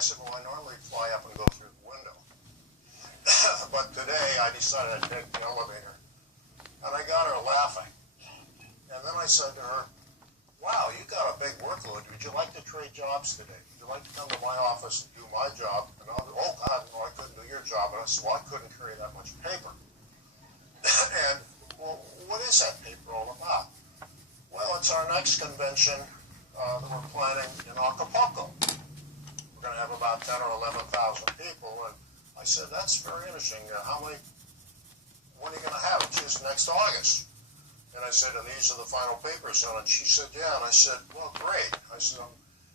I said, well, I normally fly up and go through the window. But today I decided I'd take the elevator. And I got her laughing. And then I said to her, wow, you got a big workload. Would you like to trade jobs today? Would you like to come to my office and do my job? And I'll do, oh, God, no, I couldn't do your job. And I said, well, I couldn't carry that much paper. And, well, what is that paper all about? Well, it's our next convention that we're planning in Acapulco. We're going to have about 10 or 11,000 people. And I said, that's very interesting. When are you going to have it? She said, next August. And I said, and these are the final papers on it. She said, yeah. And I said, well, great. I said,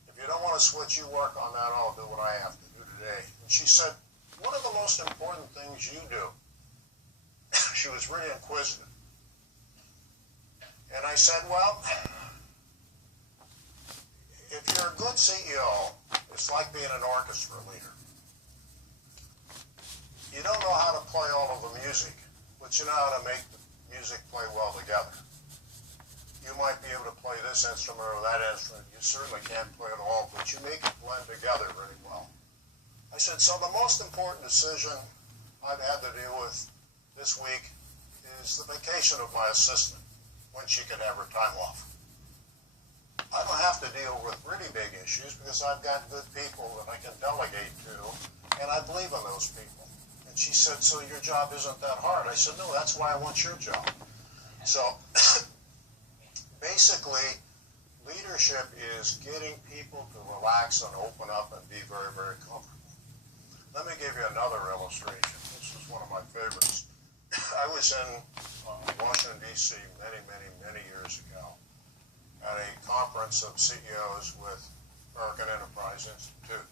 if you don't want to switch, you work on that. I'll do what I have to do today. And she said, what are the most important things you do? She was really inquisitive. And I said, well, if you're a good CEO, it's like being an orchestra leader. You don't know how to play all of the music, but you know how to make the music play well together. You might be able to play this instrument or that instrument. You certainly can't play it all, but you make it blend together really well. I said, so the most important decision I've had to deal with this week is the vacation of my assistant, when she can have her time off. I don't have to deal with really big issues because I've got good people that I can delegate to, and I believe in those people. And she said, so your job isn't that hard? I said, no, that's why I want your job. So basically, leadership is getting people to relax and open up and be very, very comfortable. Let me give you another illustration. This is one of my favorites. I was in Washington, D.C. many years ago at a conference of CEOs with American Enterprise Institute.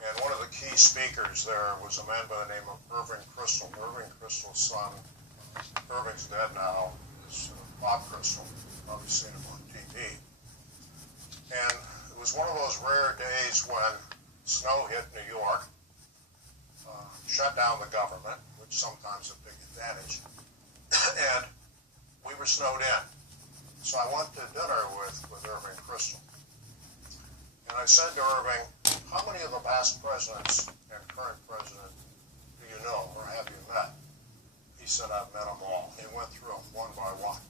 And one of the key speakers there was a man by the name of Irving Kristol. Irving Kristol's son, Irving's dead now, is Bob Kristol. You've probably seen him on TV. And it was one of those rare days when snow hit New York, shut down the government, which sometimes is a big advantage, and we were snowed in. So I went to dinner with Irving Kristol. And I said to Irving, how many of the past presidents and current president do you know or have you met? He said, I've met them all. He went through them one by one.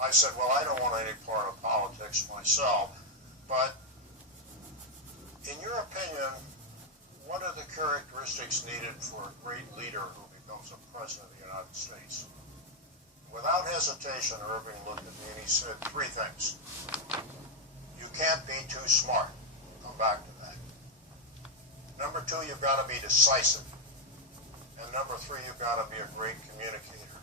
I said, well, I don't want any part of politics myself, but in your opinion, what are the characteristics needed for a great leader who becomes a president of the United States? Without hesitation, Irving looked at me and he said three things. You can't be too smart. We'll come back to that. Number two, you've got to be decisive. And number three, you've got to be a great communicator.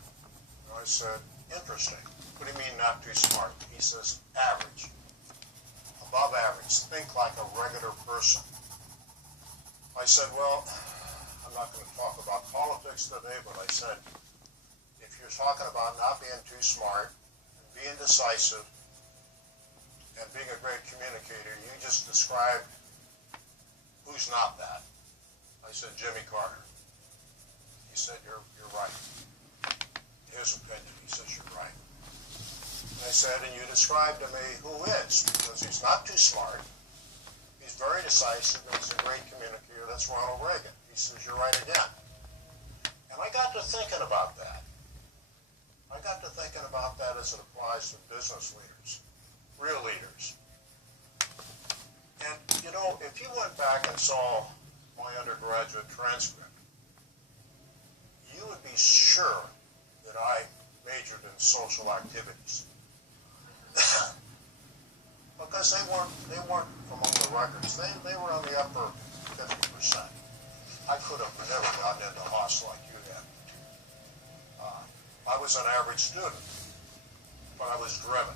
And I said, interesting. What do you mean not too smart? He says, average. Above average. Think like a regular person. I said, well, I'm not going to talk about politics today, but I said, if you're talking about not being too smart, and being decisive, and being a great communicator, you just described who's not that. I said, Jimmy Carter. He said, you're right. His opinion, he says, you're right. And I said, and you described to me who is, because he's not too smart, he's very decisive, and he's a great communicator. That's Ronald Reagan. He says, you're right again. And I got to thinking about that. I got to thinking about that as it applies to business leaders, real leaders. And, you know, if you went back and saw my undergraduate transcript, you would be sure that I majored in social activities. Because they weren't among the records. They were on the upper 50%. I could have never gotten into Haas like you did. I was an average student, but I was driven.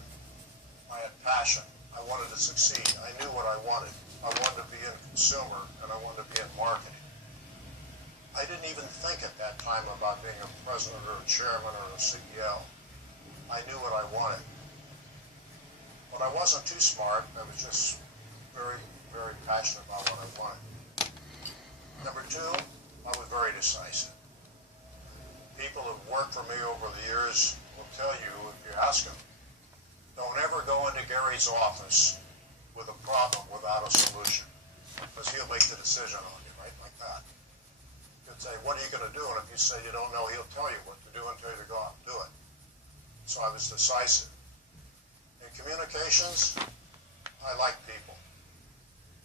I had passion. I wanted to succeed. I knew what I wanted. I wanted to be in consumer, and I wanted to be in marketing. I didn't even think at that time about being a president or a chairman or a CEO. I knew what I wanted. But I wasn't too smart. I was just very, very passionate about what I wanted. Number two, I was very decisive. People who've worked for me over the years will tell you, if you ask them, don't ever go into Gary's office with a problem without a solution. because he'll make the decision on you, right, like that. He'll say, what are you going to do? And if you say you don't know, he'll tell you what to do and tell you to go out and do it. So I was decisive. In communications, I like people.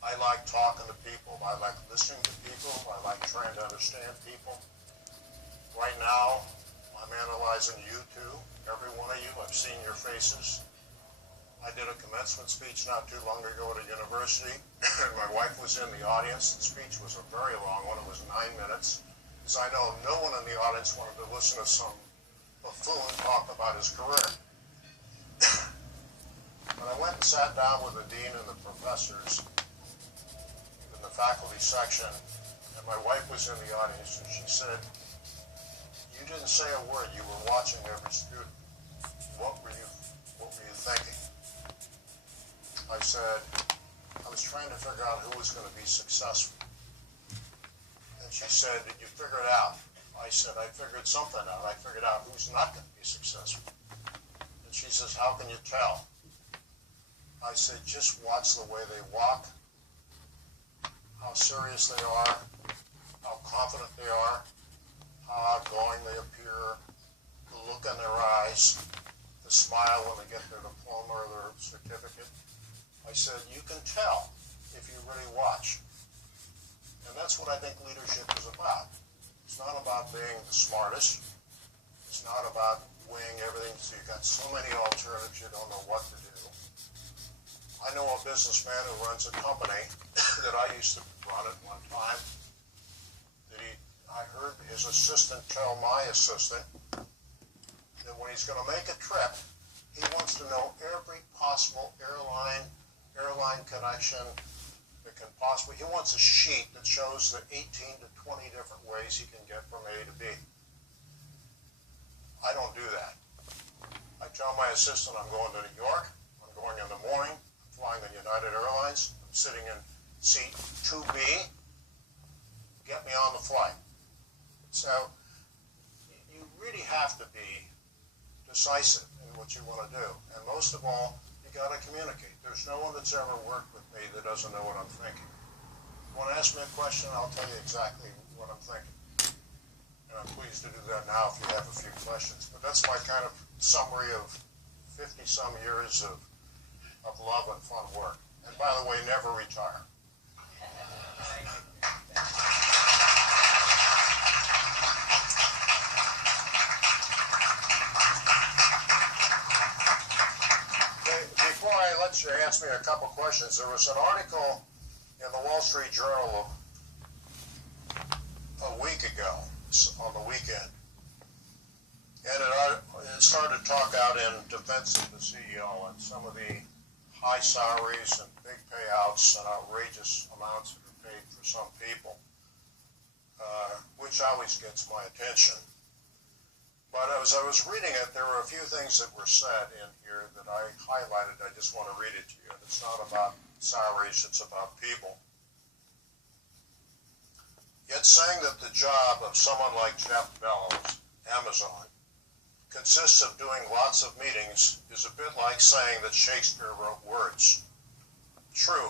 I like talking to people. I like listening to people. I like trying to understand people. Right now, I'm analyzing you two, every one of you. I've seen your faces. I did a commencement speech not too long ago at a university, and my wife was in the audience. The speech was a very long one. It was 9 minutes, because I know no one in the audience wanted to listen to some buffoon talk about his career. But I went and sat down with the dean and the professors in the faculty section, and my wife was in the audience, and she said, you didn't say a word. You were watching every student. What were you thinking? I said, I was trying to figure out who was going to be successful. And she said, did you figure it out? I said, I figured something out. I figured out who's not going to be successful. And she says, how can you tell? I said, just watch the way they walk, how serious they are, how confident they are, how outgoing they appear, the look in their eyes, the smile when they get their diploma or their certificate. I said, you can tell if you really watch. And that's what I think leadership is about. It's not about being the smartest. It's not about weighing everything so you've got so many alternatives you don't know what to do. I know a businessman who runs a company that I used to run at one time. I heard his assistant tell my assistant that when he's going to make a trip, he wants to know every possible airline connection that can possibly. He wants a sheet that shows the 18 to 20 different ways he can get from A to B. I don't do that. I tell my assistant I'm going to New York. I'm going in the morning. I'm flying on United Airlines. I'm sitting in seat 2B. Get me on the flight. So you really have to be decisive in what you want to do. And most of all, you got to communicate. There's no one that's ever worked with me that doesn't know what I'm thinking. You want to ask me a question, I'll tell you exactly what I'm thinking. And I'm pleased to do that now if you have a few questions. But that's my kind of summary of 50-some years of love and fun work. And by the way, never retire. Before I let you ask me a couple questions, there was an article in the Wall Street Journal a week ago, on the weekend, and it started to talk out in defense of the CEO and some of the high salaries and big payouts and outrageous amounts that are paid for some people, which always gets my attention. But as I was reading it, there were a few things that were said in here that I highlighted. I just want to read it to you. It's not about salaries, it's about people. Yet saying that the job of someone like Jeff Bezos, Amazon, consists of doing lots of meetings is a bit like saying that Shakespeare wrote words. True,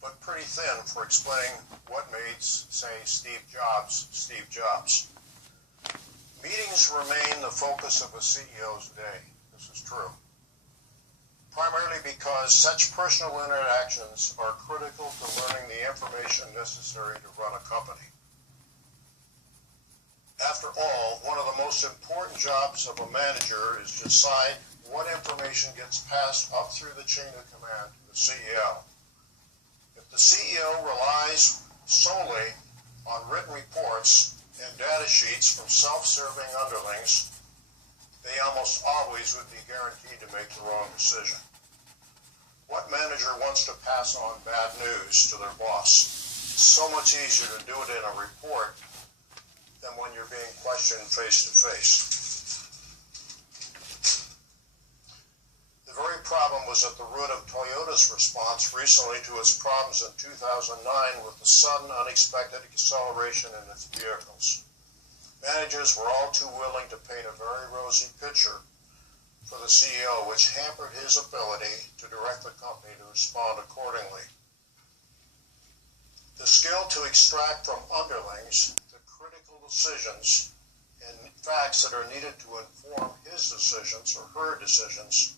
but pretty thin for explaining what made, say, Steve Jobs, Steve Jobs. Meetings remain the focus of a CEO's day. This is true. Primarily because such personal interactions are critical to learning the information necessary to run a company. After all, one of the most important jobs of a manager is to decide what information gets passed up through the chain of command to the CEO. If the CEO relies solely on written reports and data sheets from self-serving underlings, they almost always would be guaranteed to make the wrong decision. What manager wants to pass on bad news to their boss? It's so much easier to do it in a report than when you're being questioned face to face. The very problem was at the root of Toyota's response recently to its problems in 2009 with the sudden unexpected acceleration in its vehicles. Managers were all too willing to paint a very rosy picture for the CEO, which hampered his ability to direct the company to respond accordingly. The skill to extract from underlings the critical decisions and facts that are needed to inform his decisions or her decisions